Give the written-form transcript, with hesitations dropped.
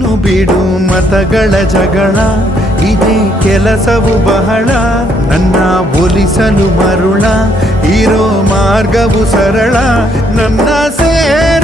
ನೀನು ಬಿಡು ಮತಗಳ ಜಗಳ, ಇದೇ ಕೆಲಸವು ಬಹಳ. ನನ್ನ ಒಲಿಸಲು ಮರುಳ, ಇರೋ ಮಾರ್ಗವು ಸರಳ. ನನ್ನ ಸೇರ